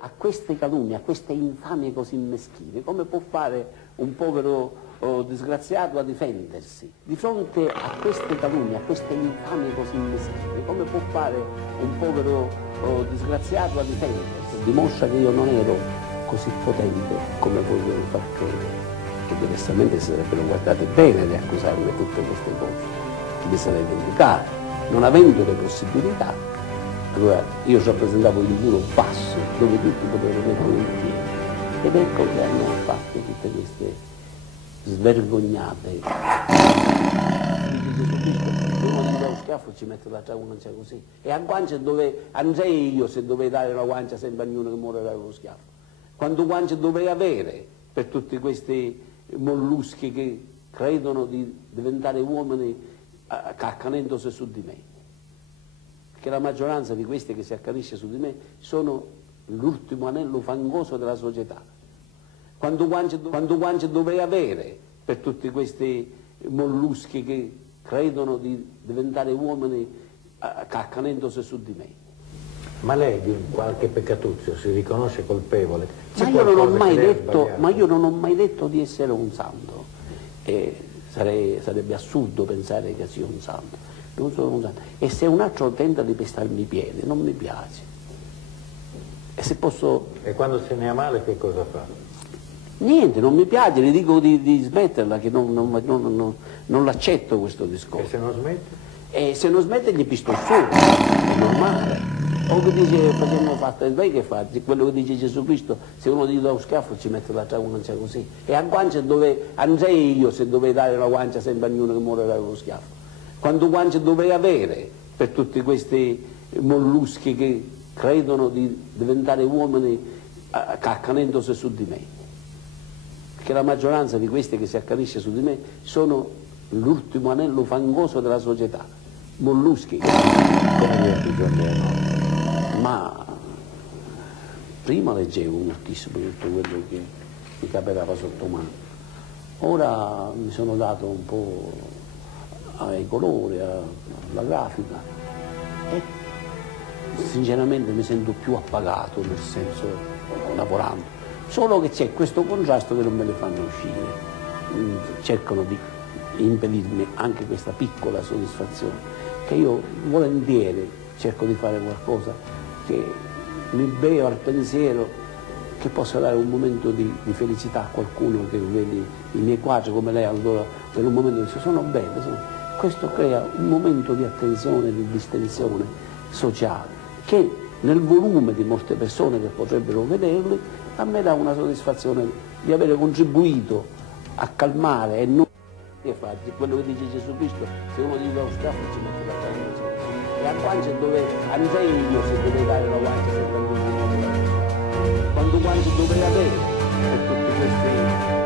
A queste calunnie, a queste infamie così meschine, come può fare un povero disgraziato a difendersi? Di fronte a queste calunnie, a queste infamie così meschine, come può fare un povero disgraziato a difendersi? Dimostra che io non ero così potente come vogliono far credere, che diversamente si sarebbero guardate bene di accusarmi tutte queste cose, mi sarei vendicato, non avendo le possibilità. Allora io rappresentavo il muro basso dove tutti potevano mettere in piedi, ed ecco che hanno fatto tutte queste svergognate. Gesù Cristo, se uno gli dà uno schiaffo ci mette la guancia così, e a guancia dove andrei io se dovevo dare una guancia sempre a ognuno che muore da uno schiaffo? Quando guancia dovrei avere per tutti questi molluschi che credono di diventare uomini accanendosi su di me? Perché la maggioranza di questi che si accanisce su di me sono l'ultimo anello fangoso della società. Quando guancia dovrei avere per tutti questi molluschi che credono di diventare uomini accanendosi su di me? Ma lei di qualche peccatuzzo si riconosce colpevole? Ma io non ho mai detto di essere un santo, sarebbe assurdo pensare che sia un santo. Non sono un santo. E se un altro tenta di pestarmi i piedi, non mi piace. E se posso... E quando se ne ha male che cosa fa? Niente, non mi piace, gli dico di smetterla, che non l'accetto questo discorso. E se non smette? E se non smette gli pisto su, è normale. O che dice, facciamo fatta, lei che fa? Quello che dice Gesù Cristo, se uno gli dà uno schiaffo ci mette la guancia così. E a guancia dove andrei io se dovevo dare una guancia sempre a ognuno che muore da uno schiaffo? Quando guancia dovrei avere per tutti questi molluschi che credono di diventare uomini accanendosi su di me? Perché la maggioranza di questi che si accanisce su di me sono l'ultimo anello fangoso della società, molluschi. Ma prima leggevo moltissimo tutto quello che mi capitava sotto mano, ora mi sono dato un po' ai colori, alla grafica, e sinceramente mi sento più appagato, nel senso, lavorando. Solo che c'è questo contrasto che non me le fanno uscire, cercano di impedirmi anche questa piccola soddisfazione, che io volentieri cerco di fare qualcosa che mi beva al pensiero che possa dare un momento di felicità a qualcuno che vede i miei quadri come lei, allora per un momento dice sono belli, questo crea un momento di attenzione, di distensione sociale, che nel volume di molte persone che potrebbero vederli, a me dà una soddisfazione di avere contribuito a calmare e non che fa, quello che dice Gesù Cristo, se uno gli dà uno schiaffo ci mette la guancia. E a guancia dove andrei io se dovevo dare una guancia sempre a ognuno. Quando guancia dovrei avere per tutti questi